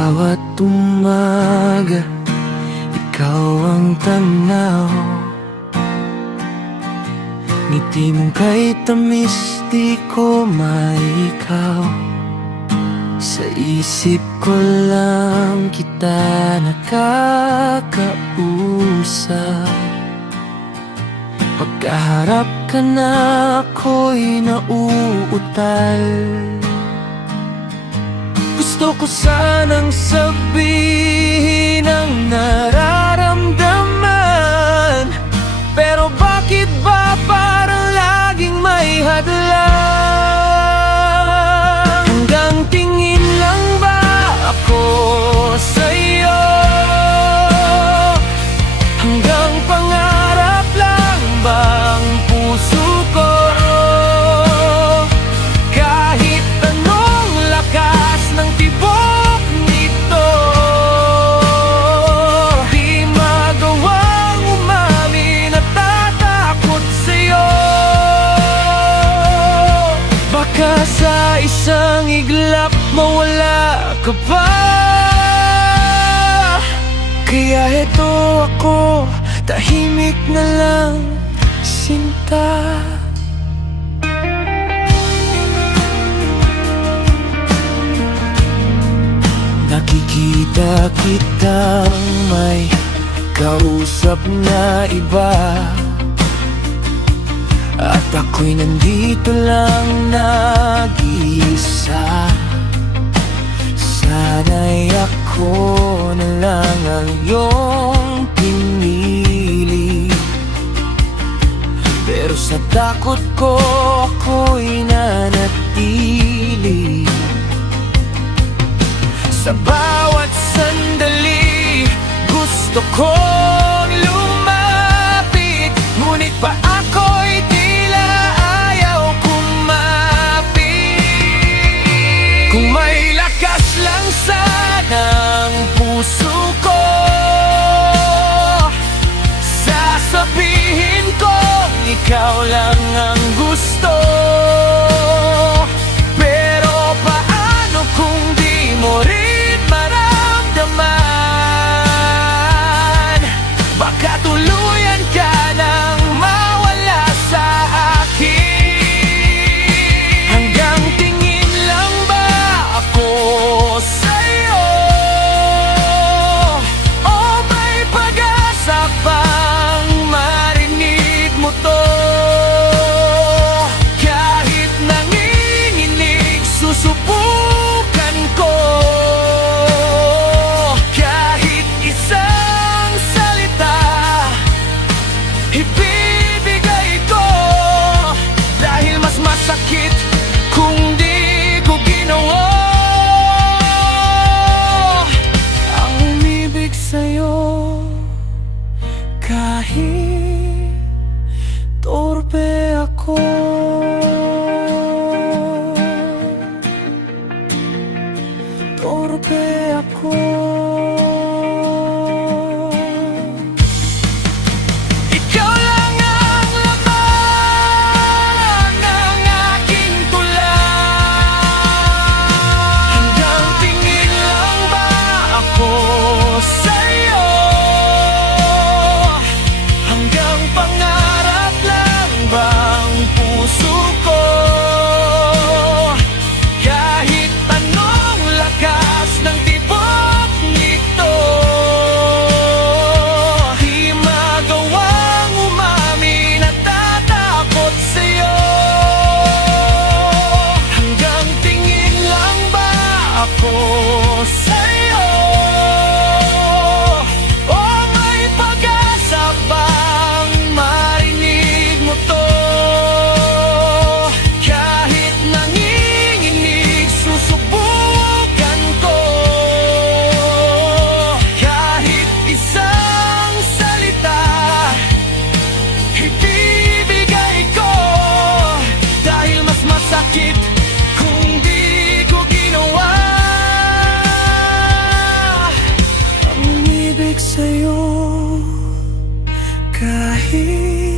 bawat umaga, ikaw ang tanaw. Ngiti mong kay tamis, di ko maikaw. Sa isip ko lang kita nakakausap. Pagkaharap ka na, ako'y nauutal. Gusto ko sanang sabihin ang nararamdaman, pero bakit ba parang laging may hadlang? Hanggang tingin lang ba ako sa'yo? Hanggang pangarap lang ba ang puso ko? Kahit anong lakas ng tibok nito, di magawang umamin at tatakot sa'yo. Baka sa isang iglap mawala ka pa. Kaya eto ako, tahimik na lang, sinta. Nakikita kitang may kausap na iba, at ako'y nandito lang nag-iisa. Sana'y ako na lang ang iyong pinili, pero sa takot ko ako'y nanatili. Sa bawat sandali gusto kong lumapit, ngunit pa ako'y tila ayaw kumapit. Kung may lakas lang sana ang puso ko, sasabihin kong ikaw lang ang gusto. Pero paano kung di mo rin maramdaman? Baka tuluyan ka nang mawala sa akin. Hanggang tingin lang ba ako sa'yo? O may pag-asa pang marinig mo to? Kahit nanginginig, susubukan ko. Kahit isang salita, ibibigay ko. Dahil mas masakit kung di ko ginawa ang umibig sa'yo. Kahit torpe ako, torpe ako. Ikaw lang ang laman ng aking tula. Hanggang tingin lang ba ako sa'yo? Hanggang pangarap lang bang puso ko? Kahit anong lakas ng tibok nito, di magawang umamin at tatakot sa'yo. Hanggang tingin lang ba ako sa'yo? O may pag-asa bang marinig mo to? Kahit nanginginig, susubukan ko. Kahit isang salita, ibibigay ko. Dahil mas masakit kung di ko ginawa ang umibig sa'yo. Kahit